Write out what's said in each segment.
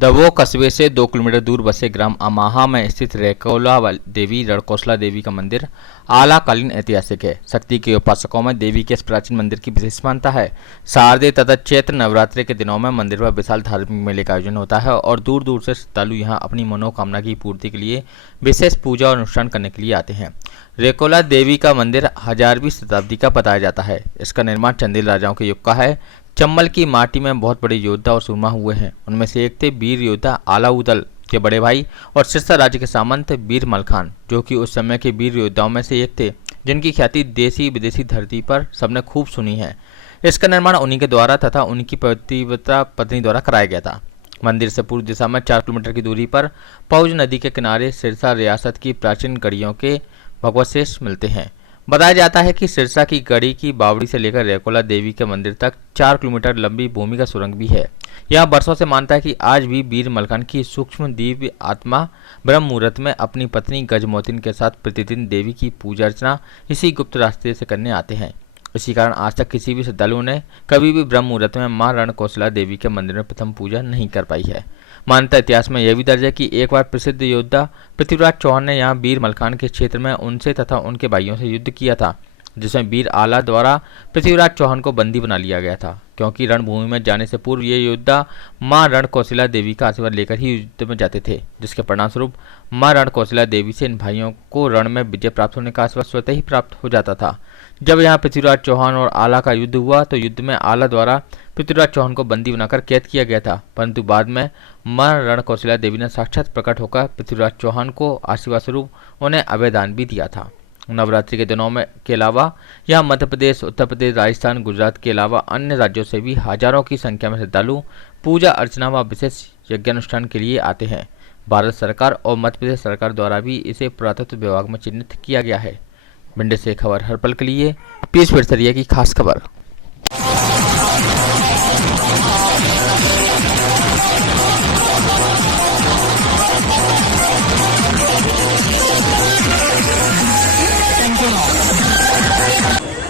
दवों कस्बे से 2 किलोमीटर दूर बसे ग्राम अमाहा में स्थित रेकोला देवी रणकोसला देवी का मंदिर आलाकालीन ऐतिहासिक है। शक्ति के उपासकों में देवी के इस प्राचीन मंदिर की विशेष मान्यता है। शारदीय तथा चैत्र नवरात्रि के दिनों में मंदिर पर विशाल धार्मिक मेले का आयोजन होता है और दूर दूर से श्रद्धालु यहां अपनी मनोकामना की पूर्ति के लिए विशेष पूजा और अनुष्ठान करने के लिए आते हैं। रेकोला देवी का मंदिर 1000वीं शताब्दी का बताया जाता है। इसका निर्माण चंदेल राजाओं के युग का है। चंबल की माटी में बहुत बड़े योद्धा और सूरमा हुए हैं। उनमें से एक थे वीर योद्धा आलाउदल के बड़े भाई और सिरसा राज्य के सामंत वीर मलखान, जो कि उस समय के वीर योद्धाओं में से एक थे जिनकी ख्याति देशी विदेशी धरती पर सबने खूब सुनी है। इसका निर्माण उन्हीं के द्वारा तथा उनकी पतिव्रता पत्नी द्वारा कराया गया था। मंदिर से पूर्व दिशा में 4 किलोमीटर की दूरी पर पौज नदी के किनारे सिरसा रियासत की प्राचीन गढ़ियों के भगवशेष मिलते हैं। बताया जाता है कि सिरसा की गढ़ी की बावड़ी से लेकर रेकोला देवी के मंदिर तक 4 किलोमीटर लंबी भूमि का सुरंग भी है। यह वर्षों से मानता है कि आज भी वीर मलखान की सूक्ष्म दिव्य आत्मा ब्रह्म मुहूर्त में अपनी पत्नी गजमोतिन के साथ प्रतिदिन देवी की पूजा अर्चना इसी गुप्त रास्ते से करने आते हैं। इसी कारण आज तक किसी भी श्रद्धालु ने कभी भी ब्रह्म मुहूर्त में मां रणकोसला देवी के मंदिर में प्रथम पूजा नहीं कर पाई है। मान्यता इतिहास में यह भी दर्ज है कि एक बार प्रसिद्ध योद्धा पृथ्वीराज चौहान ने यहाँ वीर मलखान के क्षेत्र में उनसे तथा उनके भाइयों से युद्ध किया था, जिसमें वीर आला द्वारा पृथ्वीराज चौहान को बंदी बना लिया गया था। क्योंकि रणभूमि में जाने से पूर्व ये योद्धा मां रणकोसला देवी का आशीर्वाद लेकर ही युद्ध में जाते थे, जिसके परिणामस्वरूप मां रणकोसला देवी से इन भाइयों को रण में विजय प्राप्त होने का आशीर्वाद स्वतः ही प्राप्त हो जाता था। जब यहाँ पृथ्वीराज चौहान और आला का युद्ध हुआ तो युद्ध में आला द्वारा पृथ्वीराज चौहान को बंदी बनाकर कैद किया गया था, परंतु बाद में मां रणकोसला देवी ने साक्षात प्रकट होकर पृथ्वीराज चौहान को आशीर्वाद स्वरूप उन्हें अभयदान भी दिया था। नवरात्रि के दिनों में के अलावा यहाँ मध्य प्रदेश, उत्तर प्रदेश, राजस्थान, गुजरात के अलावा अन्य राज्यों से भी हजारों की संख्या में श्रद्धालु पूजा अर्चना व विशेष यज्ञानुष्ठान के लिए आते हैं। भारत सरकार और मध्य प्रदेश सरकार द्वारा भी इसे पुरातत्व विभाग में चिन्हित किया गया है। भिंड से खबर हर पल के लिए पीस पेड़सरिया की खास खबर।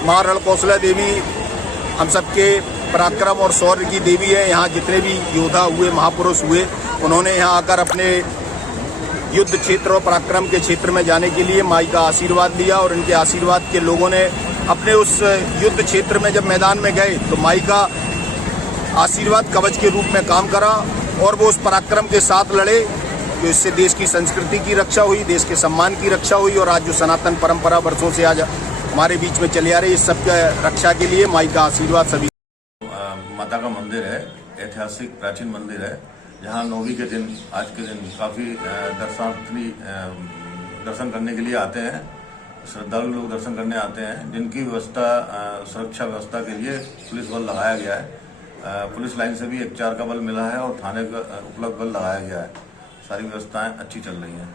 मां रणकोसला देवी हम सबके पराक्रम और शौर्य की देवी है। यहाँ जितने भी योद्धा हुए, महापुरुष हुए, उन्होंने यहाँ आकर अपने युद्ध क्षेत्र और पराक्रम के क्षेत्र में जाने के लिए माई का आशीर्वाद लिया और इनके आशीर्वाद के लोगों ने अपने उस युद्ध क्षेत्र में जब मैदान में गए तो माई का आशीर्वाद कवच के रूप में काम करा और वो उस पराक्रम के साथ लड़े, तो इससे देश की संस्कृति की रक्षा हुई, देश के सम्मान की रक्षा हुई और आज जो सनातन परंपरा वर्षों से आज हमारे बीच में चली आ रही है, इस सब रक्षा के लिए माई का आशीर्वाद सभी। माता का मंदिर है, ऐतिहासिक प्राचीन मंदिर है, जहाँ नौवीं के दिन, आज के दिन काफ़ी दर्शनार्थी दर्शन करने के लिए आते हैं। श्रद्धालु लोग दर्शन करने आते हैं, जिनकी व्यवस्था, सुरक्षा व्यवस्था के लिए पुलिस बल लगाया गया है। पुलिस लाइन से भी एक 4 का बल मिला है और थाने का उपलब्ध बल लगाया गया है। सारी व्यवस्थाएं अच्छी चल रही हैं।